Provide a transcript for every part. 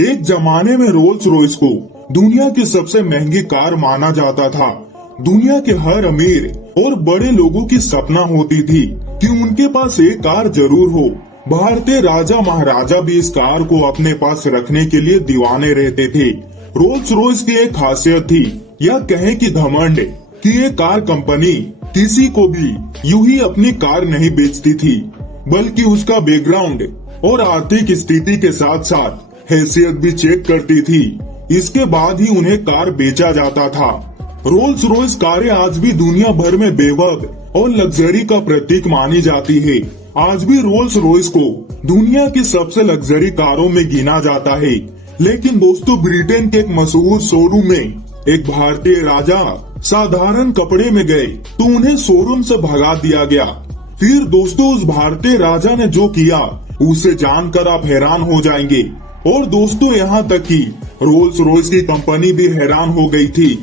एक जमाने में रोल्स रॉयस को दुनिया की सबसे महंगी कार माना जाता था। दुनिया के हर अमीर और बड़े लोगों की सपना होती थी कि उनके पास एक कार जरूर हो। भारतीय राजा महाराजा भी इस कार को अपने पास रखने के लिए दीवाने रहते थे। रोल्स रॉयस की एक खासियत थी, या कहें कि घमंड, कि ये कार कंपनी किसी को भी यूं ही अपनी कार नहीं बेचती थी, बल्कि उसका बैकग्राउंड और आर्थिक स्थिति के साथ साथ हैसियत भी चेक करती थी। इसके बाद ही उन्हें कार बेचा जाता था। रोल्स रॉयस कारें आज भी दुनिया भर में बेवक और लग्जरी का प्रतीक मानी जाती है। आज भी रोल्स रॉयस को दुनिया की सबसे लग्जरी कारों में गिना जाता है। लेकिन दोस्तों, ब्रिटेन के एक मशहूर शोरूम में एक भारतीय राजा साधारण कपड़े में गए तो उन्हें शोरूम से भगा दिया गया। फिर दोस्तों, उस भारतीय राजा ने जो किया उसे जानकर आप हैरान हो जाएंगे। और दोस्तों, यहाँ तक कि रोल्स रॉयस की कंपनी भी हैरान हो गई थी।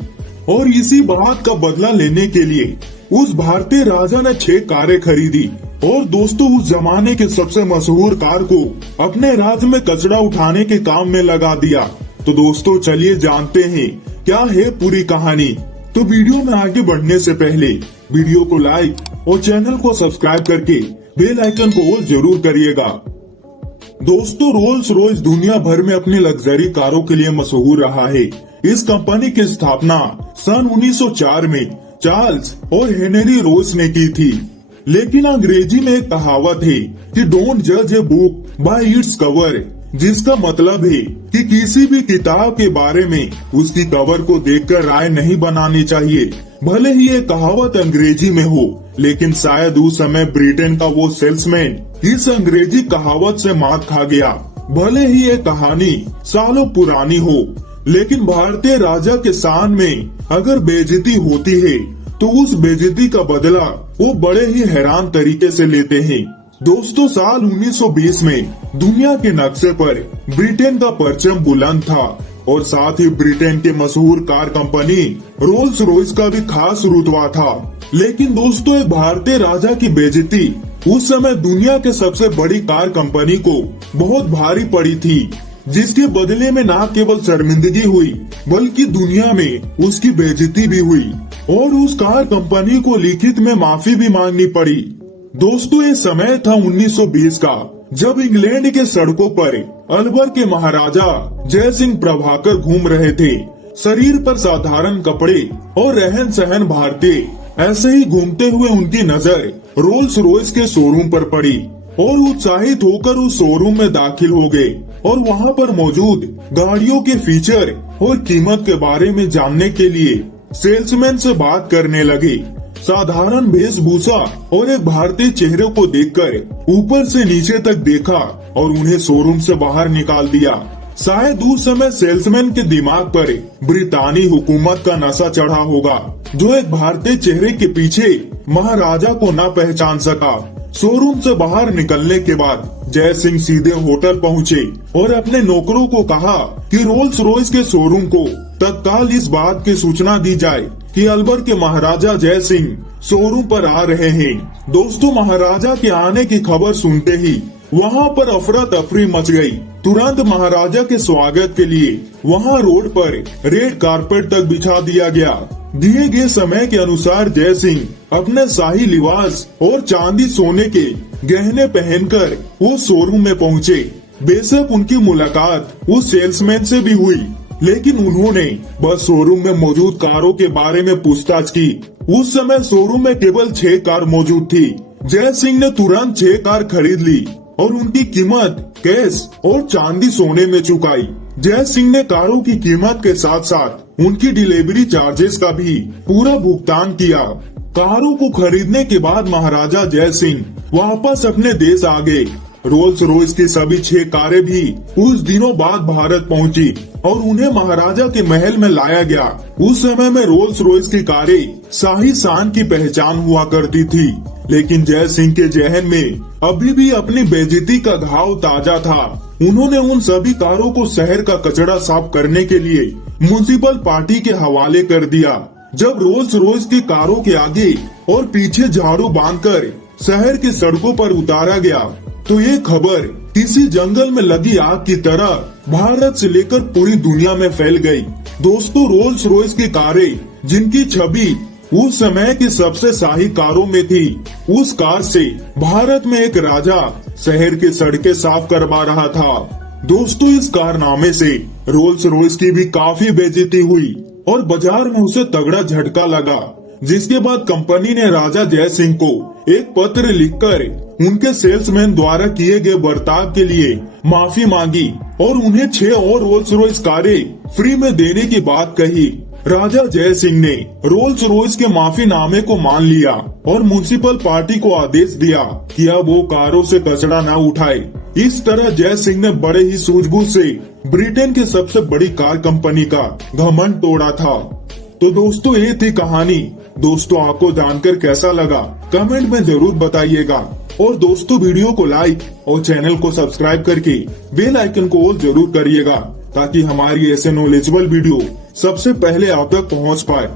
और इसी बात का बदला लेने के लिए उस भारतीय राजा ने 6 कारें खरीदी। और दोस्तों, उस जमाने के सबसे मशहूर कार को अपने राज्य में कचरा उठाने के काम में लगा दिया। तो दोस्तों, चलिए जानते हैं क्या है पूरी कहानी। तो वीडियो में आगे बढ़ने से पहले वीडियो को लाइक और चैनल को सब्सक्राइब करके बेल आइकन को ऑल जरूर करिएगा। दोस्तों, रोल्स रॉयस दुनिया भर में अपनी लग्जरी कारों के लिए मशहूर रहा है। इस कंपनी की स्थापना सन 1904 में चार्ल्स और हेनरी रॉयस ने की थी। लेकिन अंग्रेजी में एक कहावत है कि डोंट जज a book by its cover, जिसका मतलब है कि किसी भी किताब के बारे में उसकी कवर को देखकर राय नहीं बनानी चाहिए। भले ही ये कहावत अंग्रेजी में हो, लेकिन शायद उस समय ब्रिटेन का वो सेल्समैन इस अंग्रेजी कहावत से मात खा गया। भले ही ये कहानी सालों पुरानी हो, लेकिन भारतीय राजा के शान में अगर बेइज्जती होती है तो उस बेइज्जती का बदला वो बड़े ही हैरान तरीके से लेते हैं। दोस्तों, साल 1920 में दुनिया के नक्शे पर ब्रिटेन का परचम बुलंद था और साथ ही ब्रिटेन के मशहूर कार कंपनी रोल्स रॉयस का भी खास रुतबा था। लेकिन दोस्तों, एक भारतीय राजा की बेइज्जती उस समय दुनिया के सबसे बड़ी कार कंपनी को बहुत भारी पड़ी थी, जिसके बदले में न केवल शर्मिंदगी हुई बल्कि दुनिया में उसकी बेइज्जती भी हुई और उस कार कंपनी को लिखित में माफी भी मांगनी पड़ी। दोस्तों, ये समय था 1920 का, जब इंग्लैंड के सड़कों पर अलवर के महाराजा जय सिंह प्रभाकर घूम रहे थे। शरीर पर साधारण कपड़े और रहन सहन भारतीय। ऐसे ही घूमते हुए उनकी नजर रोल्स रॉयस के शोरूम पर पड़ी और उत्साहित होकर उस शोरूम में दाखिल हो गए और वहाँ पर मौजूद गाड़ियों के फीचर और कीमत के बारे में जानने के लिए सेल्समैन से बात करने लगे। साधारण वेशभूषा और एक भारतीय चेहरे को देखकर ऊपर से नीचे तक देखा और उन्हें शोरूम से बाहर निकाल दिया। शायद उस समय सेल्समैन के दिमाग पर ब्रितानी हुकूमत का नशा चढ़ा होगा, जो एक भारतीय चेहरे के पीछे महाराजा को न पहचान सका। शोरूम से बाहर निकलने के बाद जय सिंह सीधे होटल पहुँचे और अपने नौकरों को कहा कि रोल्स रॉयस के शोरूम को तत्काल इस बात की सूचना दी जाए कि अलवर के महाराजा जय सिंह शोरूम पर आ रहे हैं। दोस्तों, महाराजा के आने की खबर सुनते ही वहाँ पर अफरा तफरी मच गई। तुरंत महाराजा के स्वागत के लिए वहाँ रोड पर रेड कारपेट तक बिछा दिया गया। दिए गए समय के अनुसार जय सिंह अपने शाही लिबास और चांदी सोने के गहने पहनकर उस शोरूम में पहुँचे। बेशक उनकी मुलाकात उस सेल्समैन से भी हुई, लेकिन उन्होंने बस शोरूम में मौजूद कारों के बारे में पूछताछ की। उस समय शोरूम में केवल 6 कार मौजूद थी। जय सिंह ने तुरंत 6 कार खरीद ली और उनकी कीमत कैश और चांदी सोने में चुकाई। जय सिंह ने कारों की कीमत के साथ साथ उनकी डिलीवरी चार्जेस का भी पूरा भुगतान किया। कारों को खरीदने के बाद महाराजा जय सिंह वापस अपने देश आ गए। रोल्स रॉयस की सभी 6 कारें भी कुछ दिनों बाद भारत पहुंची और उन्हें महाराजा के महल में लाया गया। उस समय में रोल्स रॉयस की कारें शाही शान की पहचान हुआ करती थी, लेकिन जय सिंह के जहन में अभी भी अपनी बेइज्जती का घाव ताजा था। उन्होंने उन सभी कारों को शहर का कचरा साफ करने के लिए म्युनिसिपल पार्टी के हवाले कर दिया। जब रोल्स रॉयस की कारों के आगे और पीछे झाड़ू बांधकर शहर की सड़कों पर उतारा गया तो ये खबर किसी जंगल में लगी आग की तरह भारत से लेकर पूरी दुनिया में फैल गई। दोस्तों, रोल्स रॉयस की कारें, जिनकी छवि उस समय की सबसे शाही कारों में थी, उस कार से भारत में एक राजा शहर की सड़कें साफ करवा रहा था। दोस्तों, इस कारनामे से रोल्स रॉयस की भी काफी बेइज्जती हुई और बाजार में उसे तगड़ा झटका लगा, जिसके बाद कंपनी ने राजा जय सिंह को एक पत्र लिखकर उनके सेल्समैन द्वारा किए गए बर्ताव के लिए माफी मांगी और उन्हें 6 और रोल्स रॉयस कारें फ्री में देने की बात कही। राजा जय सिंह ने रोल्स रॉयस के माफीनामे को मान लिया और म्युनिसिपल पार्टी को आदेश दिया कि अब वो कारों से कचरा न उठाए। इस तरह जय सिंह ने बड़े ही सूझबूझ से ब्रिटेन की सबसे बड़ी कार कंपनी का घमंड तोड़ा था। तो दोस्तों, ये थी कहानी। दोस्तों, आपको जानकर कैसा लगा कमेंट में जरूर बताइएगा और दोस्तों, वीडियो को लाइक और चैनल को सब्सक्राइब करके बेल आइकन को ऑल जरूर करिएगा ताकि हमारी ऐसे नॉलेजेबल वीडियो सबसे पहले आप तक पहुंच पाए।